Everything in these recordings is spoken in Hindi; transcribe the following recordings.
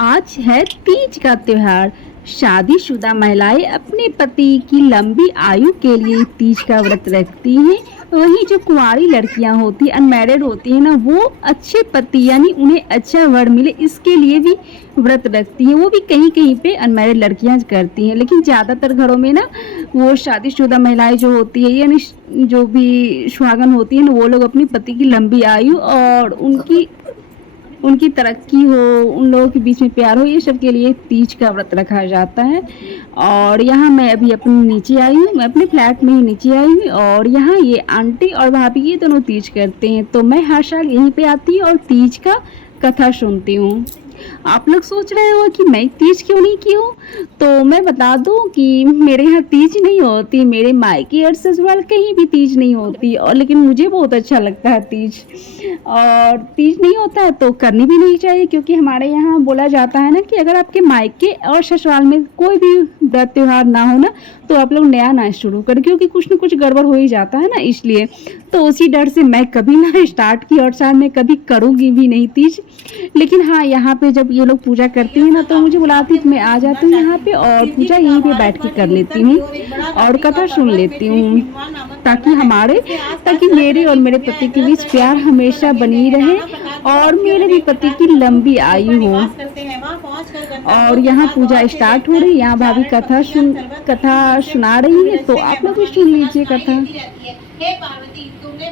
आज है तीज का त्योहार। शादीशुदा महिलाएं अपने पति की लंबी आयु के लिए तीज का व्रत रखती हैं। वहीं जो कुंवारी लड़कियां होती अनमैरिड होती हैं ना, वो अच्छे पति यानी उन्हें अच्छा वर मिले इसके लिए भी व्रत रखती हैं। वो भी कहीं कहीं पे अनमैरिड लड़कियां करती हैं, लेकिन ज़्यादातर घरों में ना वो शादीशुदा महिलाएं जो होती है यानी जो भी सुहागन होती है ना, वो लोग अपनी पति की लंबी आयु और उनकी उनकी तरक्की हो, उन लोगों के बीच में प्यार हो, ये सब के लिए तीज का व्रत रखा जाता है। और यहाँ मैं अभी अपने नीचे आई हूँ, मैं अपने फ्लैट में ही नीचे आई हूँ और यहाँ ये आंटी और भाभी ये दोनों तीज करते हैं, तो मैं हर साल यहीं पे आती हूँ और तीज का कथा सुनती हूँ। आप लोग सोच रहे हो कि मैं तीज क्यों नहीं की हूँ, तो मैं बता दूं कि मेरे यहाँ तीज नहीं होती, मेरे मायके और ससुराल कहीं भी तीज नहीं होती, और लेकिन मुझे बहुत अच्छा लगता है तीज। और तीज नहीं होता है तो करनी भी नहीं चाहिए, क्योंकि हमारे यहाँ बोला जाता है ना कि अगर आपके मायके और ससुराल में कोई भी व्रत त्योहार ना हो ना, तो आप लोग नया ना शुरू करें, क्योंकि कुछ ना कुछ गड़बड़ हो ही जाता है ना, इसलिए। तो उसी डर से मैं कभी ना स्टार्ट की और शायद मैं कभी करूँगी भी नहीं तीज। लेकिन हाँ, यहाँ पे जब ये लोग पूजा करती हैं ना, तो मुझे बुलाती तो मैं आ जाती हूँ यहाँ पे और पूजा यहीं पे बैठ के कर लेती हूँ और कथा सुन लेती हूँ, ताकि मेरे और मेरे पति के बीच प्यार हमेशा बनी रहे और मेरे भी पति की लंबी आयु हो। और यहाँ पूजा स्टार्ट हो रही है, यहाँ भाभी कथा सुना रही है, तो आप लोग भी सुन लीजिए कथा। हे पार्वती, तुमने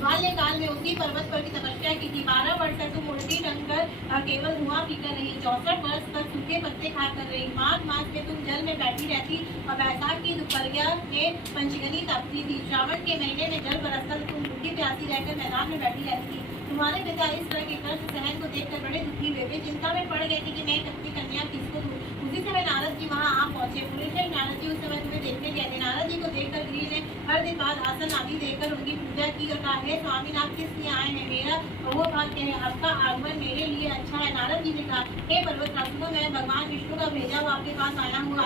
बाल्यकाल में उसी पर्वत पर की तपस्या की थी। 12 वर्ष तक तुम उल्टी टंगकर केवल धुआं पीकर रही। 64 वर्ष तक सूखे पत्ते खाकर रही। माघ मास में तुम जल में बैठी रहती और बैसाख की दोपहरिया में पंचगनी तपती थी। श्रावण के महीने में जल बरसता तुम भूखी प्यासी रहकर मैदान में बैठी रहती। तुम्हारे पिता इस तरह के कष्ट सहन को देखकर बड़े दुखी हुए थे। चिंता में पड़ गए थे कि मैं अपनी कन्या किसको दूं। उसी समय नारद जी वहाँ आ पहुंचे। पुरुष नारद जी उस समय तुम्हें देखने गए थे। नारद जी को देखकर गिरी ने हर दिन बाद आसन आदि देकर उनकी पूजा की और कहा, हे स्वामी नाथ किस लिए आए हैं, मेरा वो भाग्य है, आपका आगमन मेरे लिए अच्छा है। नारद जी ने कहा, हे पर्वतराजों, मैं भगवान विष्णु का भेजा हुआ आपके पास आया हूँ।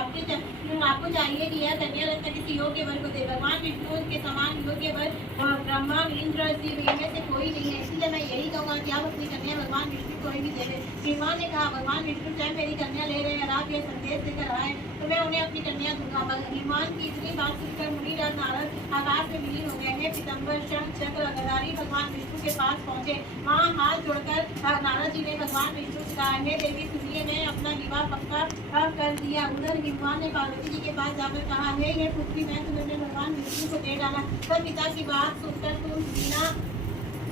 आपको चाहिए कि यह कन्या रत्न किसी योग्य वर को दे। भगवान विष्णु के समान योग्य वर ब्रह्मा इंद्र शिव इनमें से कोई नहीं है, इसलिए मैं यही कहूँगा कि आप अपनी कन्या भगवान विष्णु को ही भी दे। भगवान ने कहा, भगवान विष्णु स्वयं मेरी कन्या ले रहे हैं, आप यह संदेश देकर आए तो मैं उन्हें अपनी कन्या दूंगा। भगवान की इतनी बात सुनकर मुनिराज नारद आकाश में विलीन हो गए। हे पीतम्बर शंख चक्र गदारी भगवान विष्णु के पास पहुंचे। वहाँ हाथ जोड़कर नारद जी ने भगवान विष्णु से कहा, हे देवी सुनिए, मैं अपना विवाह पक्का कर दिया। उधर भगवान ने पार्वती जी के पास जाकर कहा, हे पुत्री, मैं तुम्हें भगवान विष्णु को दे डाला। तब पिता की बात सुनकर तुम बिना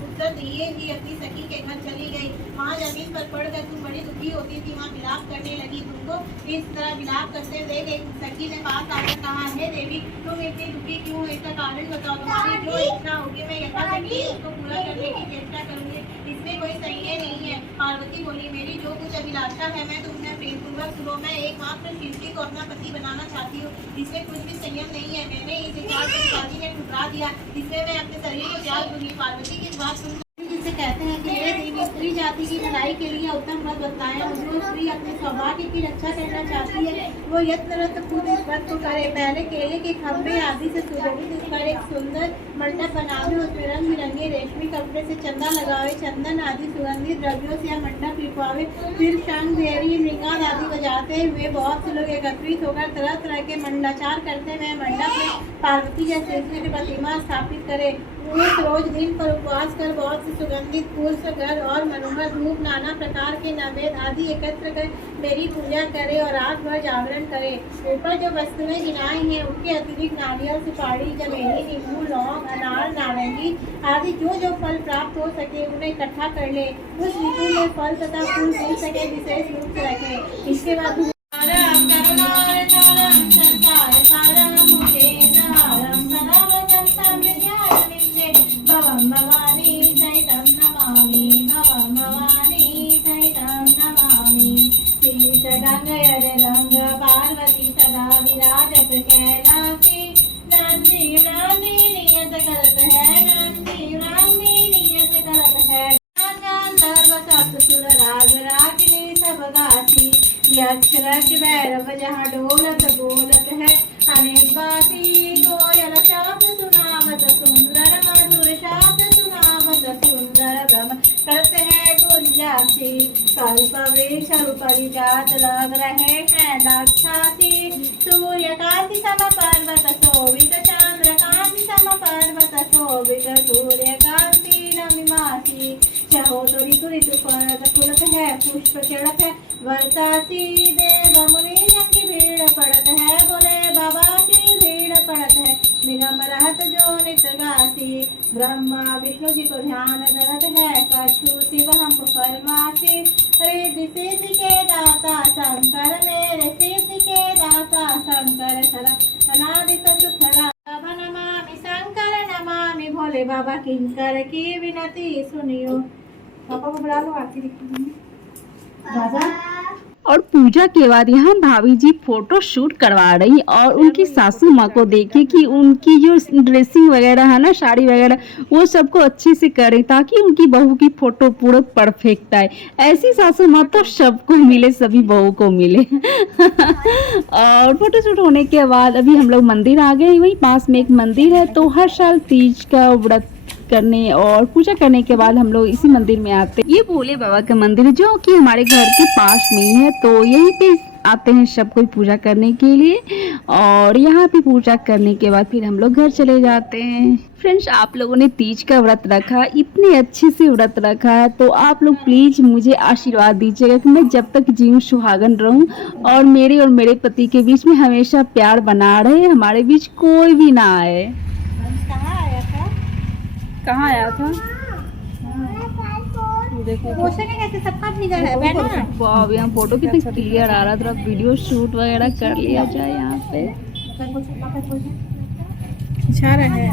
उत्तर दिए ही अपनी सखी के घर चली गई। वहाँ जमीन पर पड़कर तुम बड़ी दुखी होती थी, वहाँ विलाप करने लगी। तुमको इस तरह विलाप करते देख एक सखी ने पास आकर कहा, हे देवी, तुम इतनी दुखी क्यों हो, इसका कारण बताओ। तुम्हारी जो इच्छा होगी मैं यथाशक्ति उसको पूरा करने की चेष्टा करूंगी, इसमें कोई संशय नहीं है। पार्वती बोली, मेरी जो कुछ अभिलाषा है मैं तुमने प्रेमपूर्वक सुनो। मैं एकमात्र शिवजी को अपना पति बनाना चाहती हूँ, इसमें कुछ भी संयम नहीं है। मैंने इस विचार को शादी ने ठुकरा दिया, इसमें मैं अपने शरीर को त्याग दूंगी। पार्वती की बात जिसे कहते हैं कि हे देवी, स्त्री जाति की भलाई के लिए उत्तम व्रत बताएं। जो स्त्री अपने सौभाग्य की रक्षा करना चाहती है वो यत्नरत खुद इस व्रत को करे। पहले केले के खंभे आदि से सुशोभित इस पर एक सुंदर मंडप बनावे, उसमें रंग बिरंगे रेशमी कपड़े से चंदा लगावे, चंदन आदि सुगंधित द्रव्यों से यह मंडप लिपवावे। फिर शंख भेरी मृंगार आदि बजाते हुए बहुत से लोग एकत्रित होकर तरह तरह के मंडाचार करते हुए मंडप में पार्वती जैसे की प्रतिमा स्थापित करे। उस रोज दिन पर उपवास कर बहुत से सुगंधित फूल से घर और मनोहर धूप नाना प्रकार के नैवेद्य आदि एकत्र कर मेरी पूजा करे और रात भर जागरण करे। ऊपर जो वस्तुएं गिनाई हैं उनके अतिरिक्त नारियल, सुपारी, चमेली, नींबू, लौंग, अनार, नारंगी आदि जो जो फल प्राप्त हो सके उन्हें इकट्ठा कर ले। उस ऋतु में फल तथा फूल मिल सके विशेष रूप से रखे। इसके बाद भवानी सहितं नमामि, भवानी सहितं नमामि। शीश गंगयर रंग पार्वती सदा विराजत कैलासी। नंदी रानी नियत करत है, नंदी रानी नियत करत है। सुर राग रागिनी सब गाती। यक्ष रक्ष भैरव जहाँ डोलत बोलत है। अनेक बाती कोयल शब्द सुनावत, सुंदर मधुर शब्द सुनावत, सुंदर ब्रह्म करते हैं गुंजा। निवासी कल्पवृक्षरूपरि जात लग रहे हैं दाक्षासी सूर्यकांति सम पर्वत शोभित चंद्रकांति सम पर्वत शोभित सूर्यकांति नमिमासी चहोतो ऋतु ऋतु पर्वत फुलत है पुष्प चढ़त है वर्षासी देव मुनि की भीड़ पड़त है बोले बाबा की भीड़ पड़त है निगम रहत जो नित गासी ब्रह्मा विष्णु जी को ध्यान धरत है कछु शिव हमको फरमासी रिद्धि सिद्धि के दाता शंकर मेरे सिद्धि के दाता शंकर सदा अनादि सतुखरा बाबा नमामि शंकर नमामि भोले बाबा किंकर की विनती सुनियो। पापा को बुला लो आरती दिखाएंगे राजा। और पूजा के बाद यहाँ भाभी जी फोटो शूट करवा रही और उनकी सासू माँ को देखे कि उनकी जो ड्रेसिंग वगैरह है ना, साड़ी वगैरह, वो सबको अच्छे से करें ताकि उनकी बहू की फोटो पूरा परफेक्ट आए। ऐसी सासू माँ तो सबको मिले, सभी बहू को मिले। और फोटो शूट होने के बाद अभी हम लोग मंदिर आ गए। वहीं पास में एक मंदिर है, तो हर साल तीज का व्रत करने और पूजा करने के बाद हम लोग इसी मंदिर में आते हैं। ये भोले बाबा का मंदिर है जो कि हमारे घर के पास में ही है, तो यहीं पे आते हैं सब कोई पूजा करने के लिए। और यहाँ पे पूजा करने के बाद फिर हम लोग घर चले जाते हैं। फ्रेंड्स, आप लोगों ने तीज का व्रत रखा, इतने अच्छे से व्रत रखा है, तो आप लोग प्लीज मुझे आशीर्वाद दीजिएगा कि मैं जब तक जीऊँ सुहागन रहूं और मेरे पति के बीच में हमेशा प्यार बना रहे, हमारे बीच कोई भी ना आए। कहाँ आया था? देखो कैसे सबका अपनी जगह है, बैठो ना। वाह, यहाँ फोटो कितनी क्लियर आ रहा था। वीडियो शूट वगैरह कर लिया जाए यहाँ पे। अच्छा रहे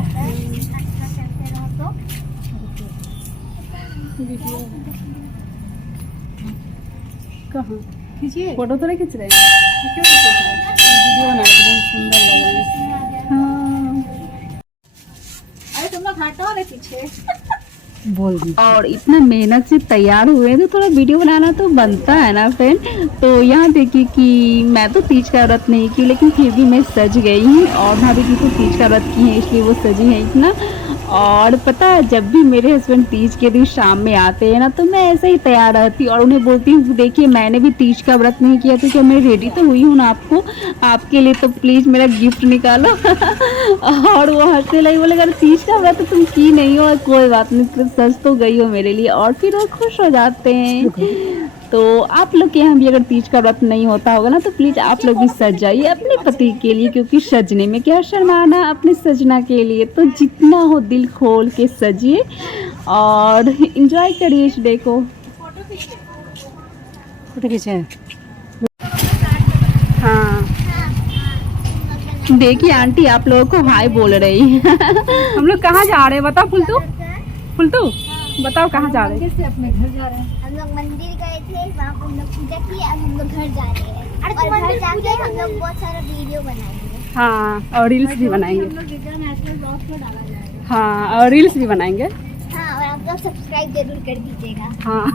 कहाँ खींचिए फोटो तो नहीं खींच रहे? वीडियो बना रहे, सुंदर लग रहा है। हाँ, अरे तुम लोग हटो रे पीछे बोल दी। और इतना मेहनत से तैयार हुए तो थोड़ा वीडियो बनाना तो बनता है ना फ्रेंड। तो यहाँ देखिए कि मैं तो तीज का व्रत नहीं की, लेकिन फिर भी मैं सज गई हूँ और भाभी जी तो तीज का व्रत की है, इसलिए वो सजी है इतना। और पता है, जब भी मेरे हस्बैंड तीज के दिन शाम में आते हैं ना, तो मैं ऐसे ही तैयार रहती और उन्हें बोलती हूँ देखिए मैंने भी तीज का व्रत नहीं किया, तो क्या मैं रेडी तो हुई हूँ ना आपके लिए, तो प्लीज़ मेरा गिफ्ट निकालो। और वो हंसने लगी, बोले अगर तीज का व्रत तुम की नहीं हो, कोई बात नहीं, सच तो गई हो मेरे लिए। और फिर वो खुश हो जाते हैं। तो आप लोग के यहाँ भी अगर तीज का व्रत नहीं होता होगा ना, तो प्लीज़ आप लोग भी सज जाइए अपने पति के लिए, क्योंकि सजने में क्या शर्माना अपने सजना के लिए। तो जितना हो दिल खोल के सजिए और एंजॉय करिए इस डे को। फोटो खींचे। हाँ, देखिए आंटी आप लोगों को हाय बोल रही है। हम लोग कहाँ जा रहे हैं बताओ? फुलतू बताओ कहाँ जा रहे हैं? कैसे अपने घर जा रहे हैं? हम लोग मंदिर गए थे, वहाँ पर हम लोग पूजा की, अब हम लोग घर जा रहे हैं। और घर जाके हम लोग बहुत सारा वीडियो बनाएंगे। हाँ, और रील्स भी बनाएंगे। हम लोग इंटरनेशनल ब्लॉग में डाला जाएगा। हाँ, और रील्स भी बनाएंगे। हाँ, और आप लोग सब्सक्राइब जरूर कर दीजिएगा। हाँ,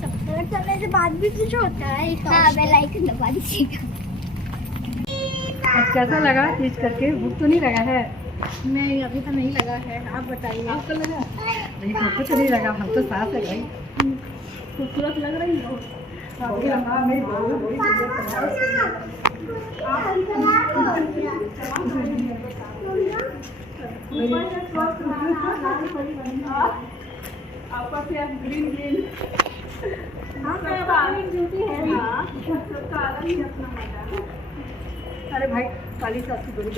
सब्सक्राइब करने के बाद भी कुछ होता है। हाँ, बेल आइकन दबा दीजिएगा। अब कैसा लगा तीज करके? भूख तो नहीं लगा है? नहीं अभी तो नहीं लगा है, आप बताइए। आपको लगा? नहीं, हमको तो नहीं लगा, हम तो साथ है भाई। खूबसूरत लग रही हो। हाँ, मेरी बहू बड़ी आपका क्या ग्रीन ग्रीन। अरे भाई काली सास की बड़ी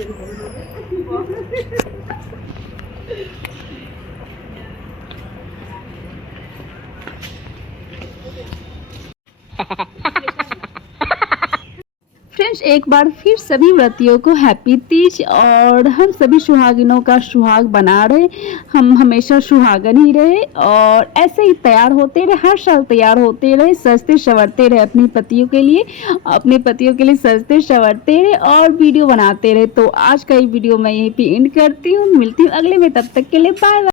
फ्रेंड्स, एक बार फिर सभी व्रतियों को हैप्पी तीज। और हम सभी सुहागिनों का सुहाग बना रहे, हम हमेशा सुहागन ही रहे और ऐसे ही तैयार होते रहे, हर साल तैयार होते रहे, सजते संवरते रहे अपने पतियों के लिए सजते संवरते रहे और वीडियो बनाते रहे। तो आज का ये वीडियो मैं यहीं पे एंड करती हूँ, मिलती हूँ अगले में, तब तक के लिए बाय बाय।